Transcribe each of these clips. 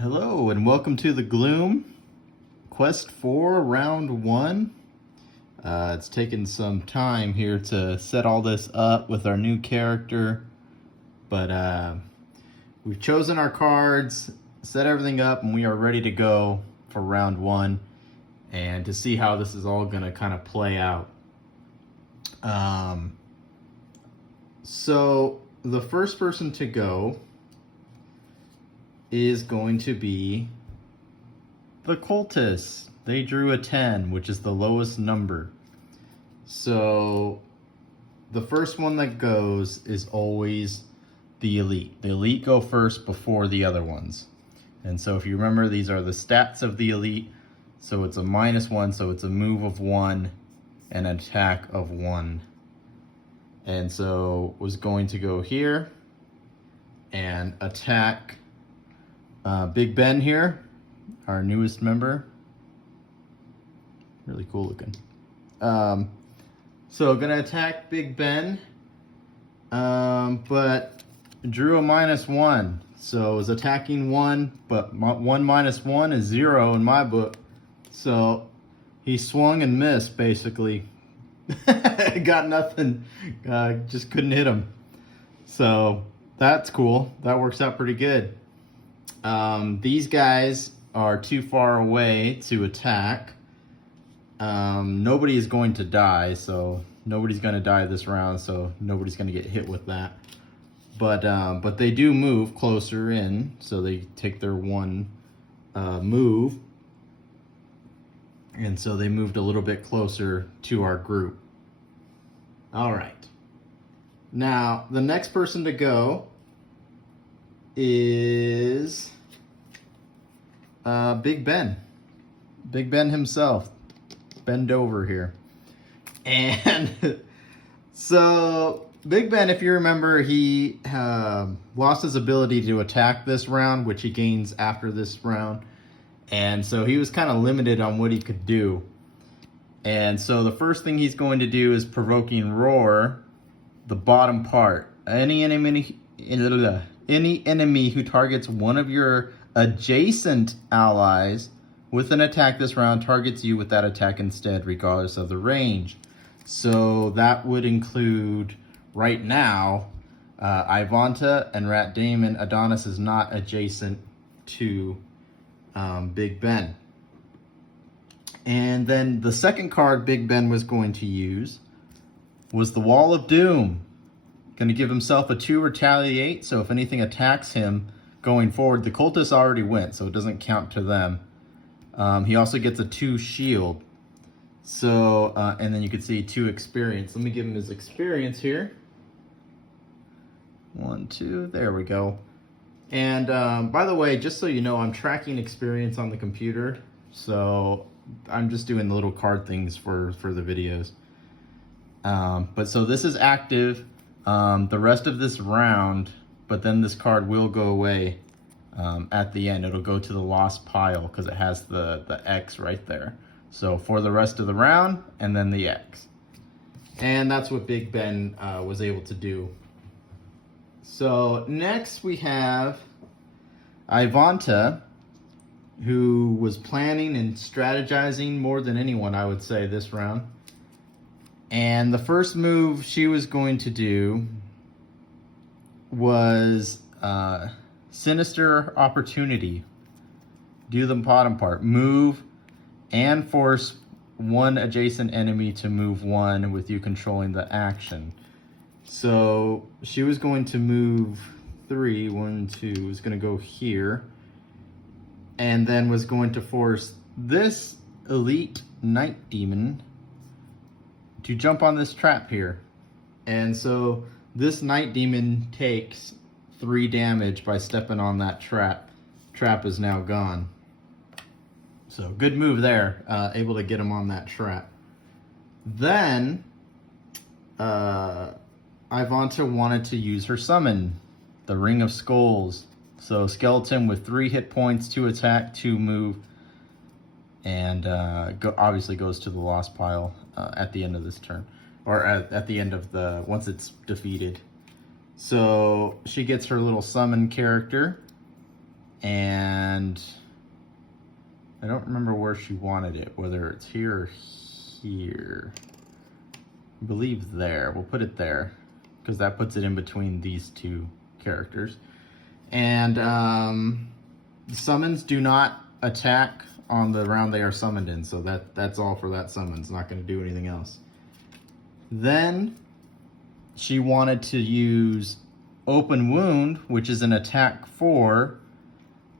Hello and welcome to the Gloom Quest 4 Round 1. It's taken some time here to set all this up with our new character, but we've chosen our cards, set everything up, and we are ready to go for Round 1 and to see how this is all going to kind of play out. So the first person to go is going to be the cultists. They drew a 10, which is the lowest number. So the first one that goes is always the elite. The elite go first before the other ones. And so if you remember, these are the stats of the elite. So it's a -1, so it's a move of 1 and an attack of 1. And so was going to go here and attack Big Ben here, our newest member. Really cool looking. So gonna attack Big Ben, but drew a -1. So is attacking 1, but 1 minus 1 is 0 in my book. So he swung and missed, basically. Got nothing, just couldn't hit him. So that's cool. That works out pretty good. These guys are too far away to attack. Nobody is going to die, so nobody's going to die this round, so nobody's going to get hit with that. But they do move closer in, so they take their 1 move. And so they moved a little bit closer to our group. All right. Now, the next person to go is Big Ben. Big Ben himself. Bend over here. And so Big Ben, if you remember, he lost his ability to attack this round, which he gains after this round. And so he was kind of limited on what he could do. And so the first thing he's going to do is Provoking Roar, the bottom part. Any enemy who targets one of your adjacent allies with an attack this round targets you with that attack instead, regardless of the range. So that would include, right now, Ivanta and Rat Damon. Adonis is not adjacent to Big Ben. And then the second card Big Ben was going to use was the Wall of Doom. Going to give himself a 2 retaliate, so if anything attacks him going forward, the cultists already went, so it doesn't count to them. He also gets a 2 shield. So, and then you can see 2 experience. Let me give him his experience here. 1, 2, there we go. And by the way, just so you know, I'm tracking experience on the computer, so I'm just doing little card things for the videos. But so this is active the rest of this round, but then this card will go away at the end. It'll go to the lost pile because it has the X right there. So for the rest of the round, and then the X. And that's what Big Ben was able to do. So next we have Ivanta, who was planning and strategizing more than anyone, I would say, this round. And the first move she was going to do was Sinister Opportunity. Do the bottom part. Move and force 1 adjacent enemy to move 1 with you controlling the action. So she was going to move 3, 1, 2, was going to go here. And then was going to force this elite night demon to jump on this trap here. And so this night demon takes 3 damage by stepping on that trap. Trap is now gone. So good move there, able to get him on that trap. Then Ivanta wanted to use her summon, the Ring of Skulls. So skeleton with 3 hit points, 2 attack, 2 move, and obviously goes to the lost pile at the end of this turn, or at the end of once it's defeated. So she gets her little summon character, and I don't remember where she wanted it, whether it's here or here. I believe there. We'll put it there because that puts it in between these two characters. And summons do not attack on the round they are summoned in, so that's all for that summon. It's not going to do anything else. Then she wanted to use Open Wound, which is an attack 4,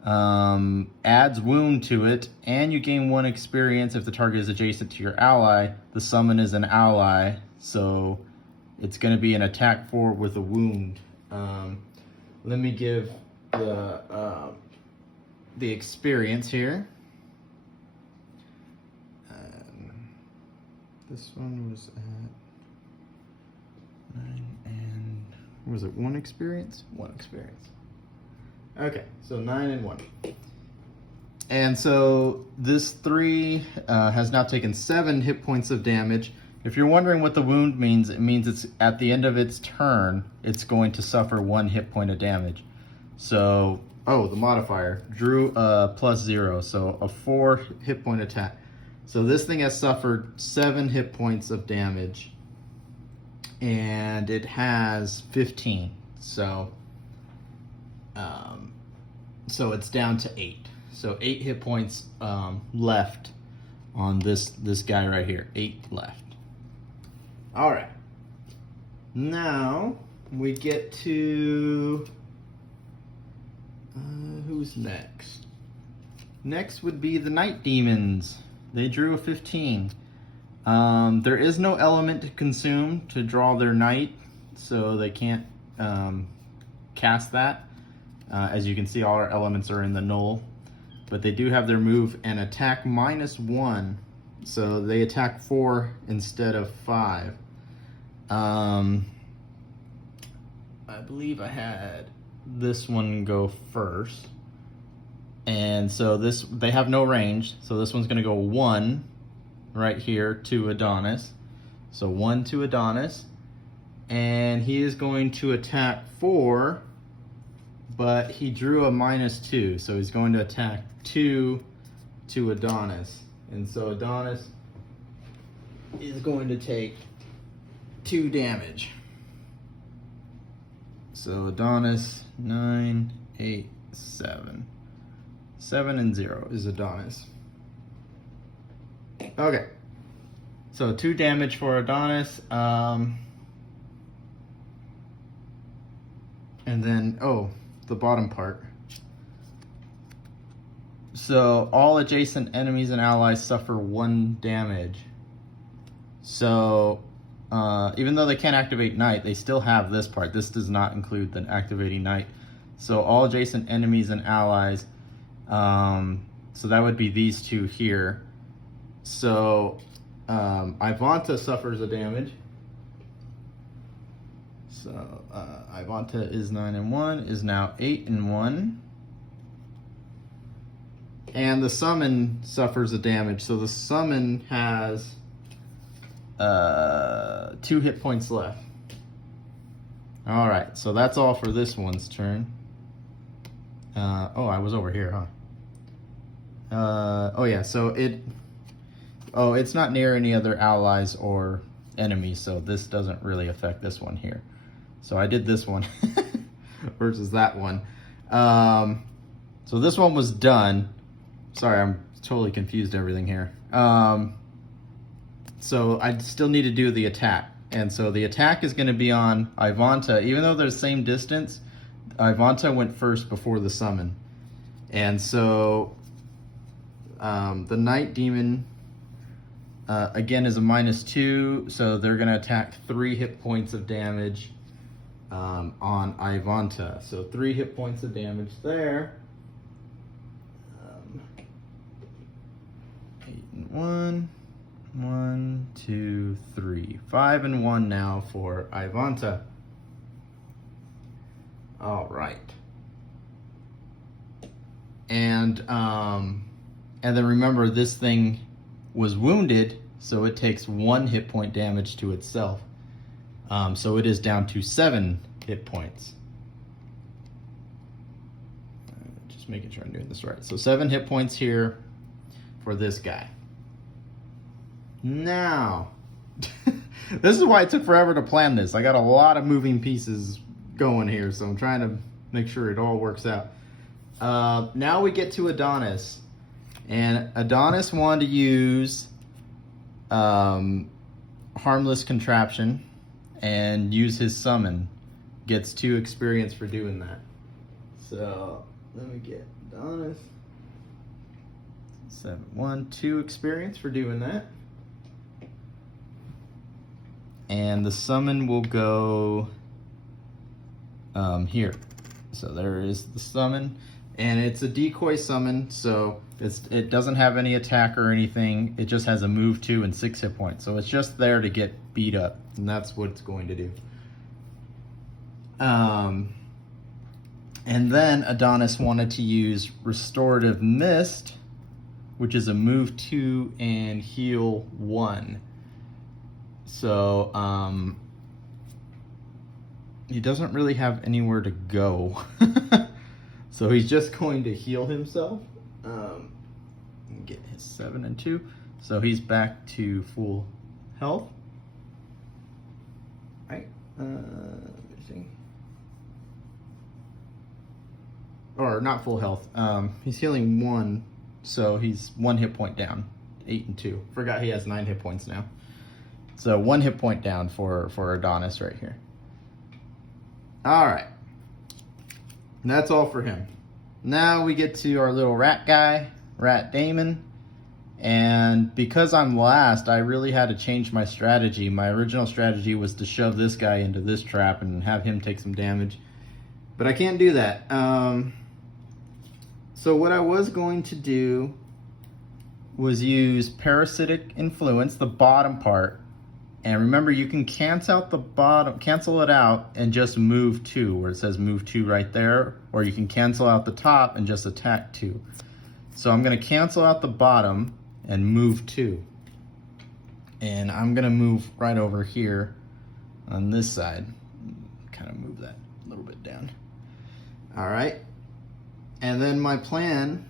adds wound to it, and you gain 1 experience if the target is adjacent to your ally. The summon is an ally, so it's going to be an attack 4 with a wound. Let me give the experience here. This one was at 9 and was it 1 experience? 1 experience. Okay, so 9 and 1. And so this 3 has now taken 7 hit points of damage. If you're wondering what the wound means, it means it's at the end of its turn, it's going to suffer 1 hit point of damage. So, oh, the modifier, drew +0, so a 4 hit point attack. So this thing has suffered 7 hit points of damage, and it has 15. So it's down to 8. So 8 hit points left on this guy right here. 8 left. All right. Now we get to who's next? Next would be the Night Demons. They drew a 15. There is no element to consume to draw their night, so they can't cast that. As you can see, all our elements are in the null, but they do have their move and attack -1, so they attack 4 instead of 5. I believe I had this one go first, and so they have no range, so this one's going to go 1 right here to Adonis. So 1 to Adonis, and he is going to attack 4, but he drew a -2, so he's going to attack 2 to Adonis. And so Adonis is going to take 2 damage. So Adonis, 9, 8, 7. 7 and 0 is Adonis. Okay. So 2 damage for Adonis. And then, the bottom part. So all adjacent enemies and allies suffer 1 damage. So even though they can't activate Night, they still have this part. This does not include the activating Night. So all adjacent enemies and allies, so that would be these 2 here. So Ivanta suffers a damage. So Ivanta is 9 and 1, is now 8 and 1. And the summon suffers a damage. So the summon has 2 hit points left. All right, so that's all for this one's turn. I was over here, huh? Yeah, so it's not near any other allies or enemies, so this doesn't really affect this one here. So I did this one versus that one. So this one was done. Sorry, I'm totally confused everything here. So I still need to do the attack. And so the attack is going to be on Ivanta. Even though they're the same distance, Ivanta went first before the summon. And so the Night Demon, again, is a -2. So they're going to attack 3 hit points of damage on Ivanta. So 3 hit points of damage there. 8 and 1. 1, 2, 3. 5 and 1 now for Ivanta. All right. And then remember, this thing was wounded, so it takes 1 hit point damage to itself. So it is down to 7 hit points. just making sure I'm doing this right. So 7 hit points here for this guy. Now, this is why it took forever to plan this. I got a lot of moving pieces going here, so I'm trying to make sure it all works out. Now we get to Adonis. And Adonis wanted to use Harmless Contraption and use his summon. Gets 2 experience for doing that. So let me get Adonis. 7, 1, 2 experience for doing that. And the summon will go here. So there is the summon, and it's a decoy summon, so it doesn't have any attack or anything. It just has a move 2 and 6 hit points. So it's just there to get beat up, and that's what it's going to do. And then Adonis wanted to use Restorative Mist, which is a move 2 and heal 1. So he doesn't really have anywhere to go. So he's just going to heal himself. Get his 7 and 2. So he's back to full health. Right. Or not full health. He's healing 1, so he's 1 hit point down. 8 and 2. Forgot he has 9 hit points now. So 1 hit point down for Adonis right here. All right. And that's all for him. Now we get to our little rat guy, Rat Damon. And because I'm last, I really had to change my strategy. My original strategy was to shove this guy into this trap and have him take some damage. But I can't do that. So what I was going to do was use Parasitic Influence, the bottom part. And remember, you can cancel it out and just move 2, where it says move 2 right there, or you can cancel out the top and just attack 2. So I'm going to cancel out the bottom and move 2. And I'm going to move right over here on this side. Kind of move that a little bit down. All right. And then my plan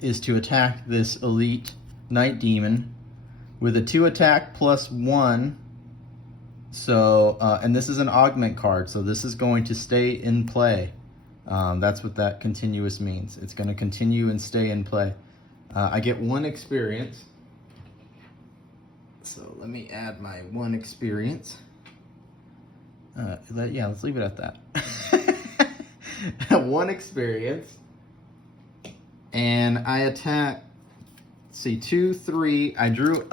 is to attack this elite Night Demon with a 2 attack plus 1. So, and this is an augment card, so this is going to stay in play. That's what that continuous means. It's going to continue and stay in play. I get 1 experience. So let me add my 1 experience. Yeah, let's leave it at that. 1 experience. And I attack, see, 2, 3. I drew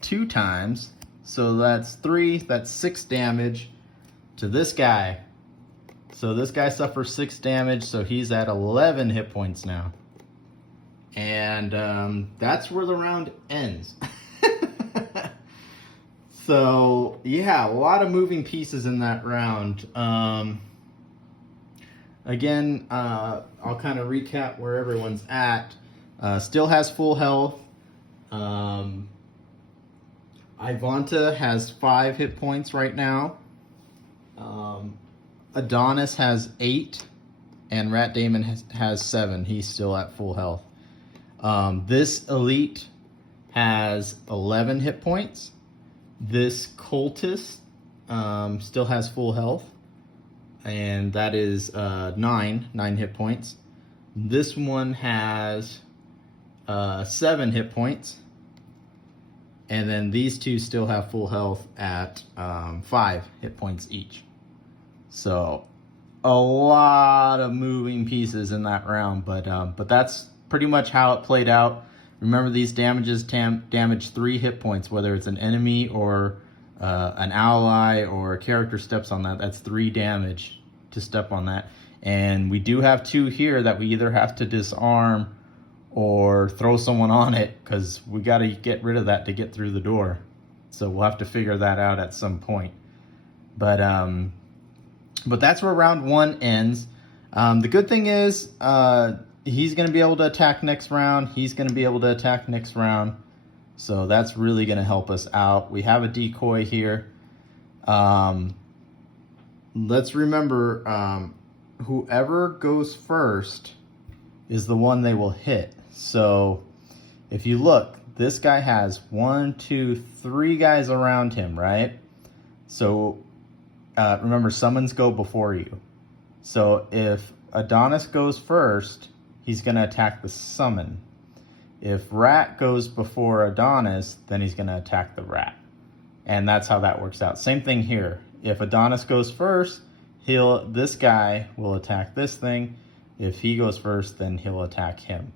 2 times. So that's 3, that's 6 damage to this guy. So this guy suffers 6 damage, so he's at 11 hit points now. And that's where the round ends. So, yeah, a lot of moving pieces in that round. Again, I'll kind of recap where everyone's at. Still has full health. Ivanta has 5 hit points right now. Adonis has 8, and Rat Damon has 7. He's still at full health. This elite has 11 hit points. This cultist still has full health, and that is 9 hit points. This one has 7 hit points. And then these 2 still have full health at 5 hit points each. So a lot of moving pieces in that round, but that's pretty much how it played out. Remember, these damages damage 3 hit points, whether it's an enemy or an ally or a character steps on that. That's 3 damage to step on that. And we do have 2 here that we either have to disarm or throw someone on it, because we got to get rid of that to get through the door. So we'll have to figure that out at some point. But that's where round 1 ends. The good thing is he's going to be able to attack next round. He's going to be able to attack next round. So that's really going to help us out. We have a decoy here. Let's remember whoever goes first is the one they will hit. So if you look, this guy has 1, 2, 3 guys around him, right? So remember, summons go before you. So if Adonis goes first, he's going to attack the summon. If Rat goes before Adonis, then he's going to attack the Rat. And that's how that works out. Same thing here. If Adonis goes first, this guy will attack this thing. If he goes first, then he'll attack him.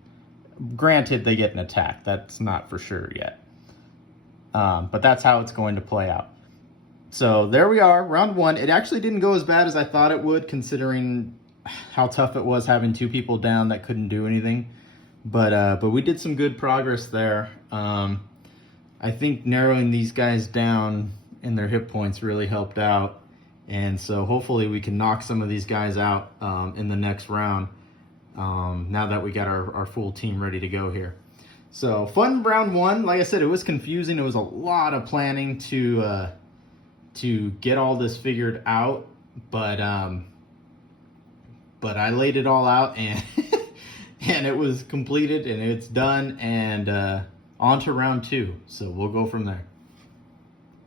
Granted, they get an attack. That's not for sure yet. But that's how it's going to play out. So there we are, round 1. It actually didn't go as bad as I thought it would, considering how tough it was having 2 people down that couldn't do anything. But we did some good progress there. I think narrowing these guys down in their hit points really helped out. And so hopefully we can knock some of these guys out in the next round, now that we got our full team ready to go here. So fun round 1. Like I said, it was confusing. It was a lot of planning to get all this figured out, but I laid it all out, and and it was completed, and it's done, and on to round 2. So we'll go from there.